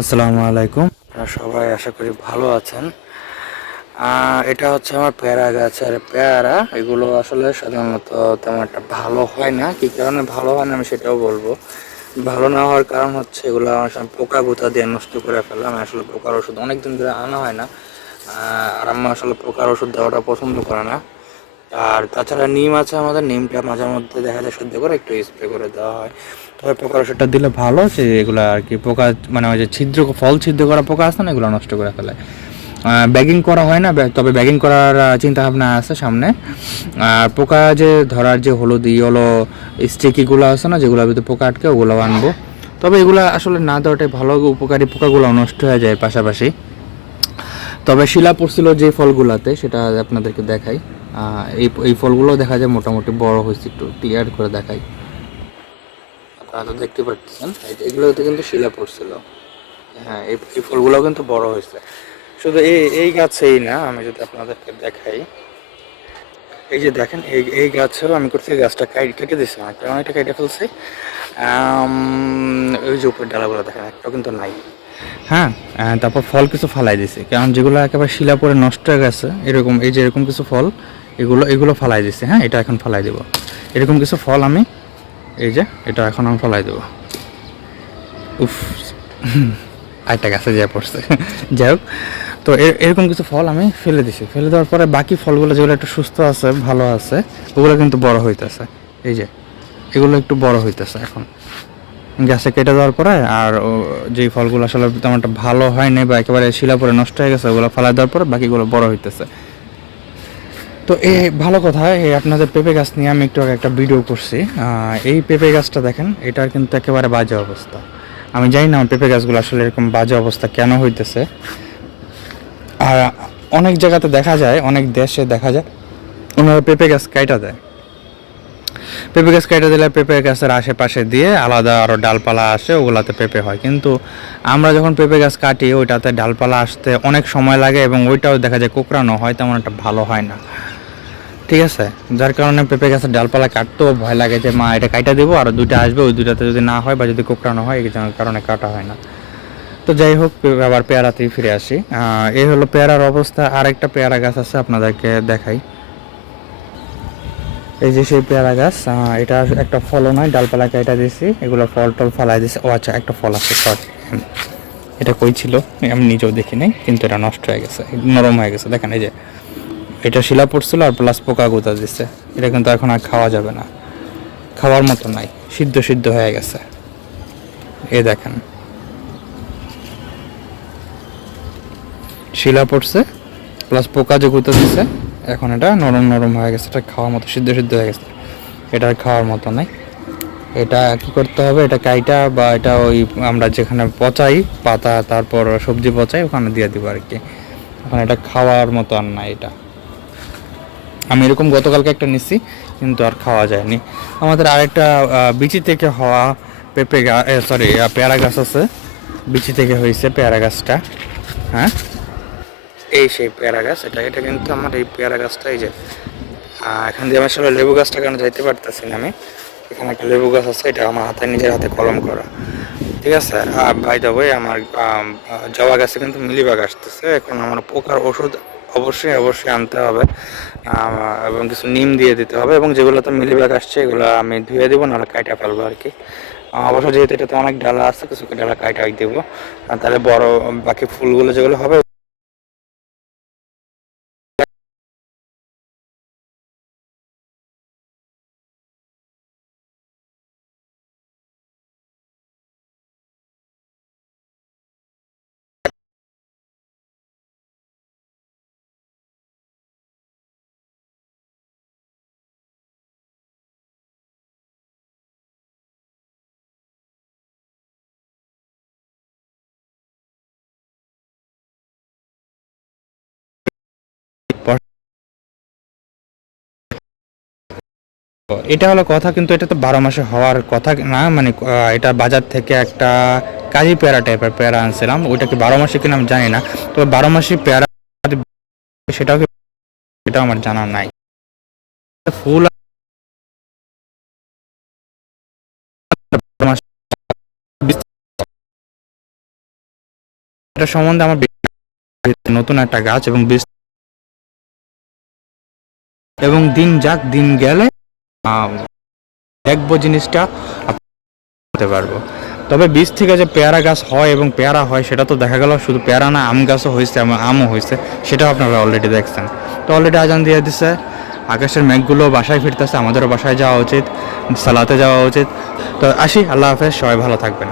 আসসালামু আলাইকুম। আপনারা সবাই আশা করি ভালো আছেন। এটা হচ্ছে আমার পেয়ারা গাছের পেয়ারা। এগুলো আসলে সাধারণত তেমন একটা ভালো হয় না। কি কারণে ভালো হয় না আমি সেটাও বলবো। ভালো না হওয়ার কারণ হচ্ছে এগুলো আমার সময় পোকা গোতা দিয়ে নষ্ট করে ফেলে। আমি আসলে পোকার ওষুধ অনেকদিন ধরে আনা হয় না। আর আম্মা আসলে পোকার ওষুধ দেওয়াটা পছন্দ করে না। আর তাছাড়া নিম আছে আমাদের, নিমটা মাঝে মধ্যে দেখা যায় সহ্য করে একটু স্প্রে করে দেওয়া হয়। তবে পোকার ওষুধটা দিলে ভালো, যে এগুলো আর কি পোকা মানে ওই যে ছিদ্র ফল ছিদ্র করা পোকা আছে না, এগুলো নষ্ট করে ফেলে। ব্যাগিং করা হয় না, তবে ব্যাগিং করার চিন্তা ভাবনা আছে সামনে। আর পোকা যে ধরার যে হলুদ ইয়েলো স্টিকিগুলো আছে না, যেগুলোর ভিতরে পোকা আটকে, ওগুলো আনবো। তবে এগুলো আসলে না দেওয়াটাই ভালো, উপকারী পোকাগুলো নষ্ট হয়ে যায় পাশাপাশি। তবে শিলা পড়ছিল যে ফলগুলাতে, সেটা আপনাদেরকে দেখাই। এই ফলগুলো দেখা যায় মোটামুটি বড় হয়েছে, একটু ক্লিয়ার করে দেখাই। আপনারা তো দেখতে পাচ্ছেন এগুলোতে কিন্তু শিলা পড়ছিল। হ্যাঁ, এই ফলগুলো কিন্তু বড় হয়েছে। শুধু এই গাছেই না, আমি যদি আপনাদেরকে দেখাই, এই যে দেখেন এই গাছেও আমি করছি, গাছটা কেটে দিচ্ছি না, কারণ এটা কেটে ফেলছি। ওই যে উপর ডালাগুলো দেখেন, একটাও কিন্তু নাই। হ্যাঁ, তারপর ফল কিছু ফালাই দিছে, কারণ যেগুলো একেবারে শিলা পরে নষ্ট হয়ে গেছে, এরকম এই যে এরকম কিছু ফল, এগুলো ফালাই দিছে। হ্যাঁ, এটা এখন ফালাই দেবো। এরকম কিছু ফল আমি, এই যে এটা এখন আমি ফালাই দেবো। উফ, আরেকটা গাছে যা পড়ছে। যাই হোক, তো এরকম কিছু ফল আমি ফেলে দিছি। ফেলে দেওয়ার পরে বাকি ফলগুলো যেগুলো একটু সুস্থ আছে, ভালো আছে, ওগুলো কিন্তু বড় হইতেছে। এই যে এগুলো একটু বড় হইতেছে এখন গাছে কেটে দেওয়ার পরে। আর যেই ফলগুলো আসলে তেমন একটা ভালো হয়নি বা একেবারে শিলা পরে নষ্ট হয়ে গেছে, ওগুলো ফেলা দেওয়ার পরে বাকিগুলো বড় হইতেছে। তো এই ভালো কথা, এই আপনাদের পেঁপে গাছ নিয়ে আমি একটু আগে একটা ভিডিও করছি। এই পেঁপে গাছটা দেখেন, এটার কিন্তু একেবারে বাজে অবস্থা। আমি জানি না আমার পেঁপে গাছগুলো আসলে এরকম বাজে অবস্থা কেন হইতেছে। আর অনেক জায়গাতে দেখা যায়, অনেক দেশে দেখা যায় ওনারা পেঁপে গাছ কাইটা দেয়। পেঁপে গাছ কেটে দিলে পেঁপে গাছের আশেপাশে দিয়ে আলাদা আরও ডালপালা আসে, ওগুলাতে পেঁপে হয়। কিন্তু আমরা যখন পেঁপে গাছ কাটি, ওইটাতে ডালপালা আসতে অনেক সময় লাগে, এবং ওইটাও দেখা যায় কোঁকড়ানো হয়, তেমন একটা ভালো হয় না। ঠিক আছে, যার কারণে পেঁপে গাছের ডালপালা কাটতেও ভয় লাগে, যে মা এটা কাটা দেবো, আর দুইটা আসবে, ওই দুইটাতে যদি না হয় বা যদি কোঁকড়ানো হয়, এই কারণে কাটা হয় না। তো যাই হোক, আবার পেয়ারাতেই ফিরে আসি। এই হলো পেয়ারার অবস্থা। আরেকটা পেয়ারা গাছ আছে, আপনাদেরকে দেখাই। এই যে সেই পেয়ারা গাছ, এটা একটা ফলও নয়, ডালপালা কেটে দিয়েছি, এগুলো ফল টল ফালাই দিয়েছি। ও আচ্ছা, একটা ফল আছে, সরি। এটা কই ছিল আমি নিজেও দেখি নাই, কিন্তু এটা নষ্ট হয়ে গেছে, নরম হয়ে গেছে। দেখেন এই যে এটা শিলা পড়ছিল, আর প্লাস পোকা গোতা দিচ্ছে। এটা কিন্তু এখন আর খাওয়া যাবে না, খাওয়ার মতো নাই, সিদ্ধ সিদ্ধ হয়ে গেছে। এই দেখেন, শিলা পড়ছে প্লাস পোকা যে গুঁতো দিচ্ছে, এখন এটা নরম নরম হয়ে গেছে, এটা খাওয়ার মতো সিদ্ধ সিদ্ধ হয়ে গেছে। এটা আর খাওয়ার মতো নাই। এটা কি করতে হবে, এটা কাইটা বা এটা ওই আমরা যেখানে পচাই পাতা, তারপর সবজি পচাই, ওখানে দিয়ে দিব আর কি। এখন এটা খাওয়ার মতো আর না এটা। আমি এরকম গতকালকে একটা নিচ্ছি, কিন্তু আর খাওয়া যায়নি। আমাদের আরেকটা বিচি থেকে হওয়া পেঁপে গাছ, সরি পেয়ারা গাছ আছে, বিচি থেকে হয়েছে পেয়ারা গাছটা। হ্যাঁ, এই সেই পেয়ারা গাছ, এটা কিন্তু আমার এই পেয়ারা গাছটা। এই যে এখান দিয়ে আমি আসলে লেবু গাছটা কেন যাইতে পারতেছি না আমি। এখানে একটা লেবু গাছ আছে, এটা আমার হাতে, নিজের হাতে কলম করা। ঠিক আছে, বাই দ্য ওয়ে, আমার জবা গাছে কিন্তু মিলিবাগ আসতেছে। এখন আমার পোকার ওষুধ অবশ্যই অবশ্যই আনতে হবে, এবং কিছু নিম দিয়ে দিতে হবে, এবং যেগুলোতে মিলিবাগ আসছে এগুলো আমি ধুয়ে দেবো, নাহলে কাইটা ফেলবো আর কি। অবশ্য যেহেতু এটাতে অনেক ডালা আছে, কিছু ডালা কাইটা দেবো, তাহলে বড় বাকি ফুলগুলো যেগুলো হবে এটা হলো কথা। কিন্তু এটা তো 12 মাসে হওয়ার কথা না, মানে এটা বাজার থেকে একটা কাজী পেয়ারা টাইপের পেয়ারা আনছিলাম, ওইটা কি 12 মাসে কিনা আমি জানি না। তবে 12 মাসি পেয়ারা সেটাও কি, এটা আমার জানা নাই। ফুল এটা সম্বন্ধে আমার নতুন একটা গাছ এবং বীজ, এবং দিন যাক দিন গেলে দেখবো জিনিসটা করতে পারবো। তবে বীজ থেকে যে পেয়ারা গাছ হয় এবং পেয়ারা হয় সেটা তো দেখা গেল শুধু পেয়ারা না, আম গাছও হয়েছে, আমও হয়েছে, সেটাও আপনারা অলরেডি দেখছেন। তো অলরেডি আজান দিয়ে দিচ্ছে, আকাশের মেঘগুলো বাসায় ফিরতেছে, আমাদেরও বাসায় যাওয়া উচিত, সালাতে যাওয়া উচিত। তো আসি, আল্লাহ হাফেজ, সবাই ভালো থাকবেন।